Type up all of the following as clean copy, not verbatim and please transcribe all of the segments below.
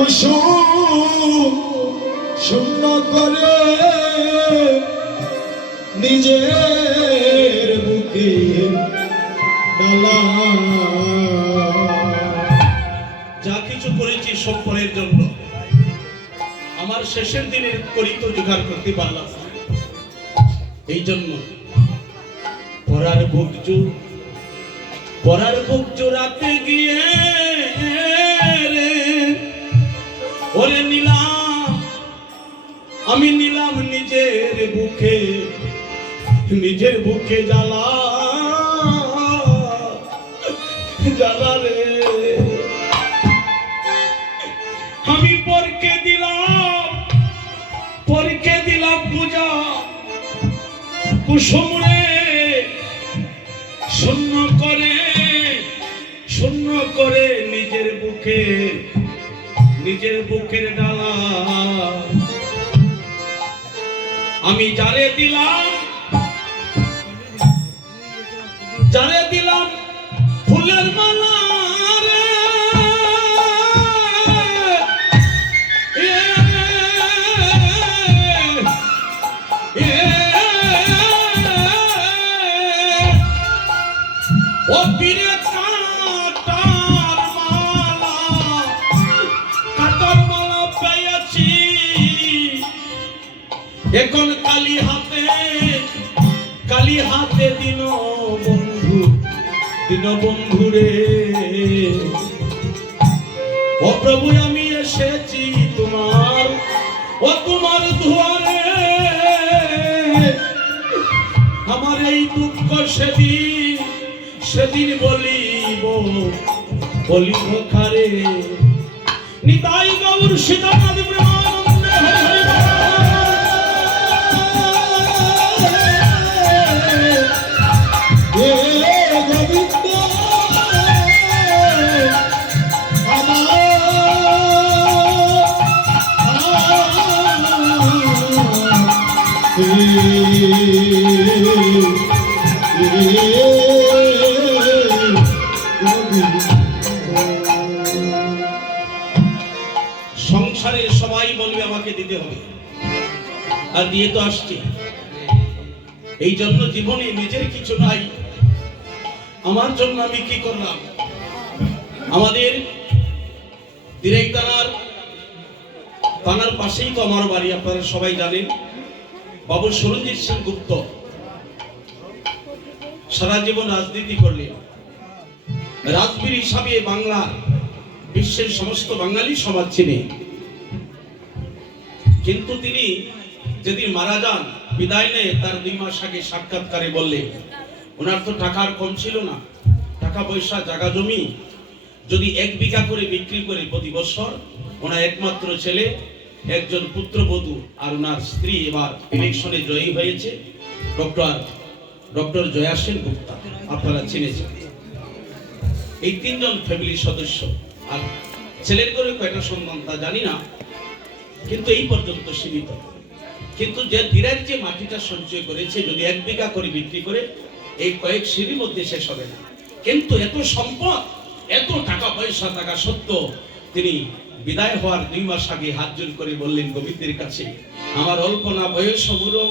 কুসুম শূন্য করে নিজের বুকে ডালা। যা কিছু করেছি সব পরের জন্য, আমার শেষের দিনের করি তো জোগাড় করতে পারলাম না। এই জন্য পরার বুক জোড়াতে গিয়ে ওরে নিলাম, আমি নিলাম নিজের বুকে জ্বালা জ্বালা রে। আমি পরকে দিলাম পূজা কুসুম রে, শূন্য করে নিজের বুকের ডালা। আমি যারে দিলাম ফুলের মালা রে, ও পীরে কাটার মালা পেয়েছি এখন কালি হাতে দিন বন্ধু রে। ও প্রভু আমি এসেছি তোমার দুয়ারে, আমার এই দুঃখ সেদিন বলিব খারে। নিতাই গৌর সীতানাথ প্রেমানন্দে হরি হরি সংসারে সবাই বলবে আমাকে দিতে হবে, আর দিয়ে তো আসছে। এই জন্য জীবনে নিজের কিছু নাই, আমার জন্য আমি কি করলাম। আমাদের দিরাই থানার পাশেই তো আমার বাড়ি, আপনারা সবাই জানেন। বাবু সুরঞ্জিত সেন গুপ্ত সারা জীবন রাজনীতি করলেন, রাজবীর হিসাবে বাংলা বিশ্বের সমস্ত বাঙালি সমাজ চিনে। কিন্তু তিনি যেদিন মারা যান, বিদায় নেয়, তার 2 মাস আগে সাক্ষাৎকারে বললেন ওনার তো টাকার কম ছিল না, টাকা পয়সা জায়গা জমি যদি 1 বিঘা করে বিক্রি করে প্রতি বছর, ওনার একমাত্র ছেলে, একজন পুত্রবধূ আর ওনার স্ত্রী এবার ইলেকশনে জয়ী হয়েছে, ডক্টর জয়া সেন গুপ্তা, আপনারা চিনেছেন। এই 3 জন ফ্যামিলির সদস্য, আর ছেলের করে কয়টা সন্তান তা জানি না, কিন্তু এই পর্যন্ত সীমিত। কিন্তু যে ধীরের যে মাটিটা সঞ্চয় করেছে, যদি 1 বিঘা করে বিক্রি করে, এই কয়েক সিঁড়ির মধ্যে শেষ হবে না। কিন্তু এত সম্পদ, এত টাকা পয়সা থাকা সত্ত্বেও তিনি বিদায় হওয়ার 2 মাস আগে হাত জোড় করে বললেন গোবিন্দের কাছে, আমার অল্প না বয়স বুড়ো,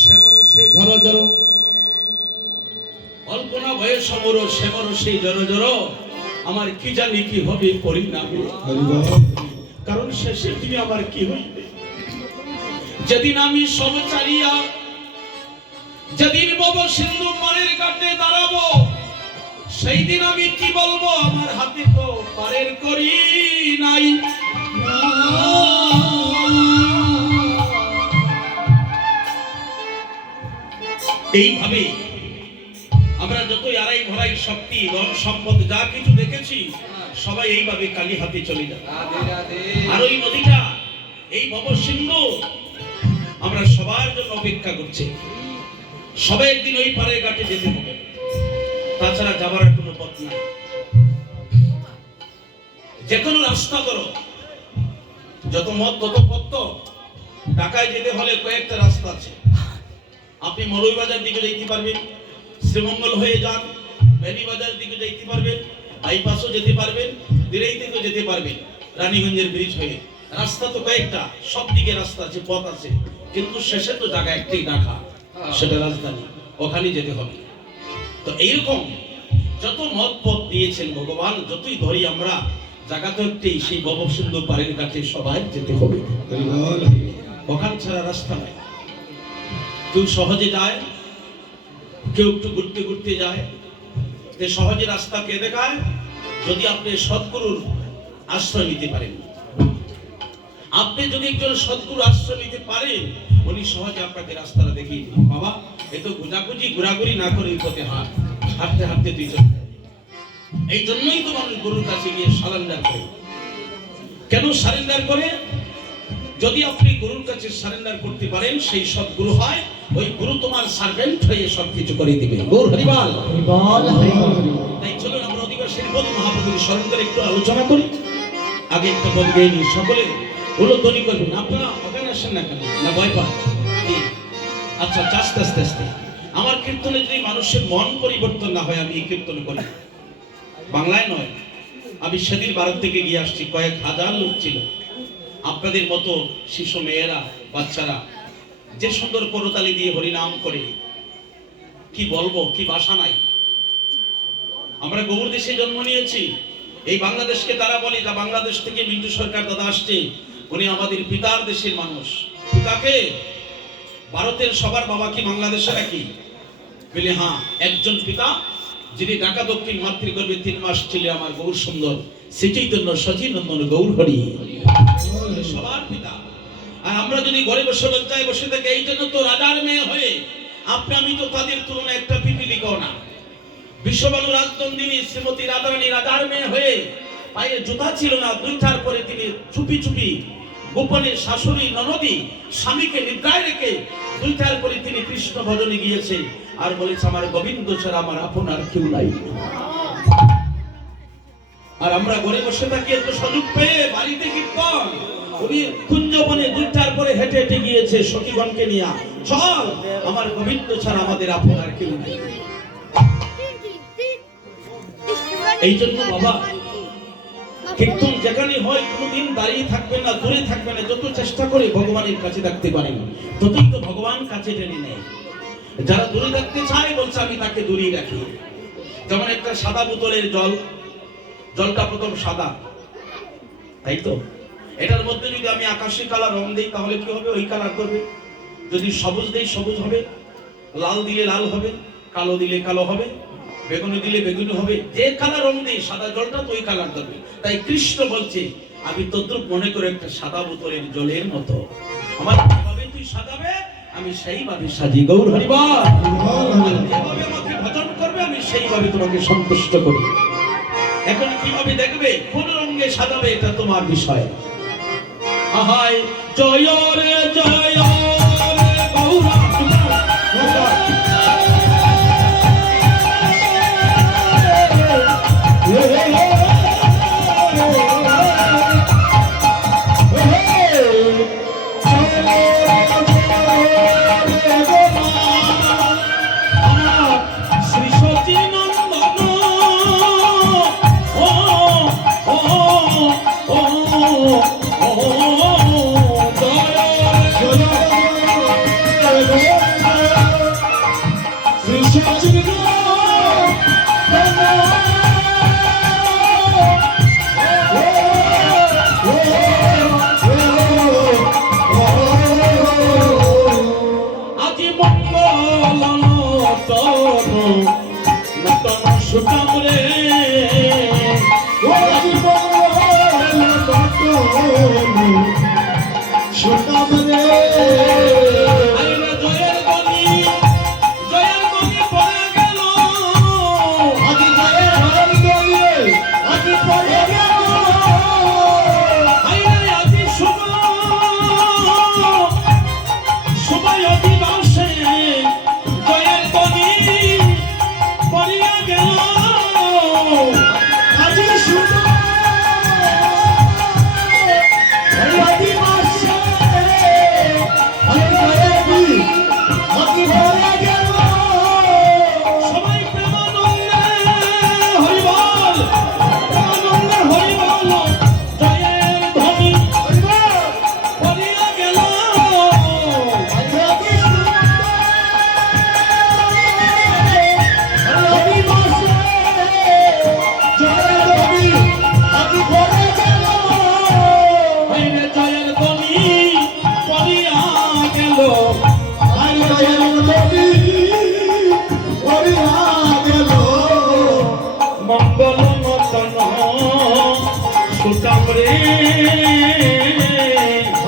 শ্যামর সে ঝর ঝর, অল্প না বয়স বুড়ো, শ্যামর সেই ঝর ঝর, আমার কি জানি কি হবে পরিণামে, কারণ শেষে তুমি আমার কি হইবে। যেদিন আমি সব চালিয়া, যেদিন বব সিন্ধু মারের ঘাটে দাঁড়াবো, সেই দিন আমি কি বলবো, আমার হাতে তো পারের করি নাই। এইভাবে আমরা যতই আড়াই ভরাই শক্তি ধন সম্পদ যা কিছু দেখেছি, সবাই এইভাবে কালি হাতে চলে যায়। আর ওই নদীটা, এই ভবসিন্ধু আমরা সবার জন্য অপেক্ষা করছি। সবাই একদিন ওই পাড়ের ঘাটে যেতে হবে, তাছাড়া যাবার কোনো পথ নাই। যে কোনো রাস্তা ধরো, যত মত তত পথ। ঢাকায় যেতে হলে কয়েকটা রাস্তা আছে। আপনি মৌলভীবাজার দিকে যেতে পারবেন, শ্রীমঙ্গল হয়ে যান, বেনিবাজার দিকে যেতে পারবেন, বাইপাসও যেতে পারবেন, দিরাই থেকে যেতে পারবেন। রানীগঞ্জের ব্রিজ হয়ে রাস্তা তো কয়েকটা, সব দিকে রাস্তা আছে, পথ আছে, কিন্তু শেষে তো জায়গা একটাই ঢাকা, সেটা রাজধানী, ওখানে যেতে হবে। তো এইরকম যত মত পথ দিয়েছেন ভগবান, যতই ধরি আমরা, জায়গা তো একটাই, সেই ভবসিন্ধু পাড়ের কাছে সবাই যেতে হবে। ওখান ছাড়া রাস্তা নেই। কেউ সহজে যায়, কেউ একটু ঘুরতে ঘুরতে যায়। সহজে রাস্তা কে দেখায়? যদি আপনি সদ্গুরুর আশ্রয় নিতে পারেন। আপনি যদি একজন সদ্গুরু আশ্রয় নিতে পারেন, উনি সহজে আপনাকে রাস্তাটা দেখিয়ে দিন। বাবা, এ তো খোঁজাখুঁজি ঘোরাঘুরি না করে পথে হাঁটতে হাঁটতে তুই চল। এই জন্যই তো মানুষ গুরুর কাছে গিয়ে সারেন্ডার করে। কেন সারেন্ডার করে? যদি আপনি গুরুর কাছে সারেন্ডার করতে পারেন, সেই সদ্গুরু হয়, ওই গুরু তোমার সার্ভেন্ট হয়ে সবকিছু করে দিবে। গৌর হরিবল। তাই চলুন আমরা অধিবাসীর বোধ মহাপ্রভুর স্মরণ করে একটু আলোচনা করি। আগে একটা বোধ গেয়ে নিই, সকলে হলো ধ্বনি করবেন। আপনারা ওখানে আসেন না কেন? না ভয় পান? আচ্ছা, আস্তে আস্তে আস্তে। আমার কীর্তনে যদি মানুষের মন পরিবর্তন না হয়, আমি এই কীর্তন করি। বাংলায় নয়, আমি সেদিন ভারত থেকে গিয়ে আসছি, কয়েক হাজার লোক ছিল। আপনাদের মতো শিশু মেয়েরা, বাচ্চারা যে সুন্দর করতালি দিয়ে হরিনাম করে, কি বলবো, কি ভাষা নাই। আমরা গৌর দেশে জন্ম নিয়েছি। এই বাংলাদেশকে তারা বলে, যা বাংলাদেশ থেকে মিন্টু সরকার দাদা আসছে, উনি আমাদের পিতার দেশের মানুষ। পিতাকে? ভারতের সবার বাবা কি বাংলাদেশে নাকি? বলে হ্যাঁ, একজন পিতা, যিনি ঢাকা দক্ষিণ মাতৃগর্ভে 3 মাস ছিল আমার গৌর সুন্দর শ্রীচৈতন্য সচিনন্দন গৌর হরি, সবার পিতা। আর আমরা যদি ঘরে বসে লজ্জায় বসে থাকি, এই জন্য তো রাজার মেয়ে হয়ে আপনি আমি তো তাদের তুলনায় একটা পিপিলিকাও না। বিশ্ববানু রাজনন্দিনী শ্রীমতী রাধারানী রাজার মেয়ে হয়ে পায়ে জুতা ছিল না, 2টার পরে তিনি চুপি চুপি গোপনে শাশুড়ি ননদী স্বামীকে নিদ্রায় রেখে 2টার পরে তিনি কৃষ্ণ ভজনে গিয়েছে আর বলেছে, আমার গোবিন্দ ছাড়া আমার আপনার কেউ নাই। আর আমরা ঘরে বসে থাকি এত সুযোগ পেয়ে বাড়িতে কীর্তন। উনি কুঞ্জবনে 2টার পরে হেঁটে হেঁটে গিয়েছে সখীগণকে নিয়ে, চল, আমার গোবিন্দ ছাড়া আমাদের আপনার কেউ নাই। এই জন্য বাবা, কীর্তন যেখানে হয় কোনোদিন দাঁড়িয়ে থাকবে না, দূরে থাকবে না। যত চেষ্টা করে ভগবানের কাছে থাকতে পারেন, ততই তো ভগবান কাছে টেনে নেয়। যারা দূরে থাকতে চায় বলছে আমি তাকে দূরেই রাখি। যেমন একটা সাদা বোতলের জলটা প্রথম সাদা, তাই তো? এটার মধ্যে যদি আমি আকাশি কালার রং দিই, তাহলে কি হবে? ওই কালার করবে। যদি সবুজ দেই, সবুজ হবে। লাল দিলে লাল হবে, কালো দিলে কালো হবে, বেগুনি দিলে বেগুনি হবে। যে কালার রং দেই সাদা জলটা, তো ওই কালার করবে। তাই কৃষ্ণ বলছে, আমি তদ্রুপ মনে করে একটা সাদা বোতলের জলের মতো, আমার যেভাবে তুই সাজাবে আমি সেইভাবে সাজি। গৌর হরিবল। যেভাবে আমাকে ভজন করবে আমি সেইভাবে তোমাকে সন্তুষ্ট করি। এখন কিভাবে দেখবে, কোন রঙে সাজাবে, এটা তোমার বিষয়। আহায় জয় রে জয় রে গৌরা।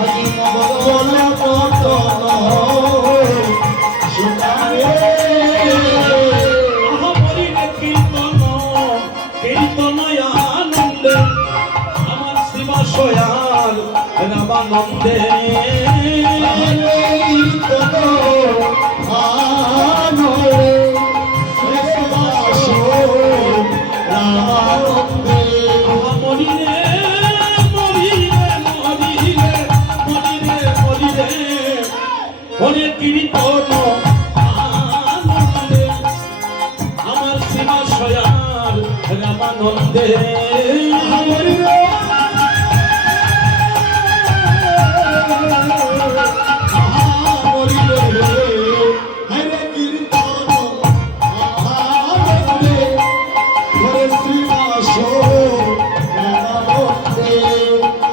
আজি মগল বলে কতন সোনারে আহমরিরে কীর্তন কীর্তনয় আনন্দে আমার শিবাশয়াল রামানন্দে মরিরে মরিরে মরিরে মরিরে মরিরে হরে কীর্তন আনন্দে আমার শিবাশয়াল রামানন্দে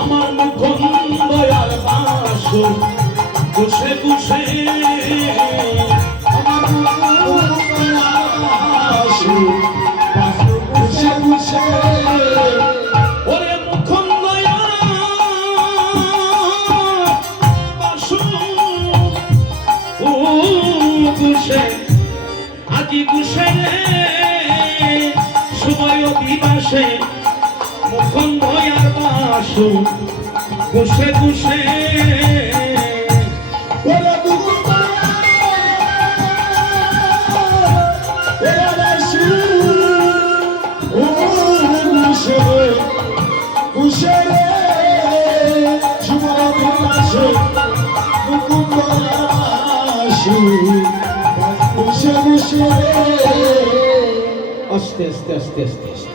আমার মুকুন্দয়ার বাসু বসে বসে ওরে মুকুন্দয়ার বাসু বসে আজি বসে সময় দিবাসে মুকুন্দয়ার বাসু বসে বসে আস্তে আস্তে আস্তে আস্তে আস্তে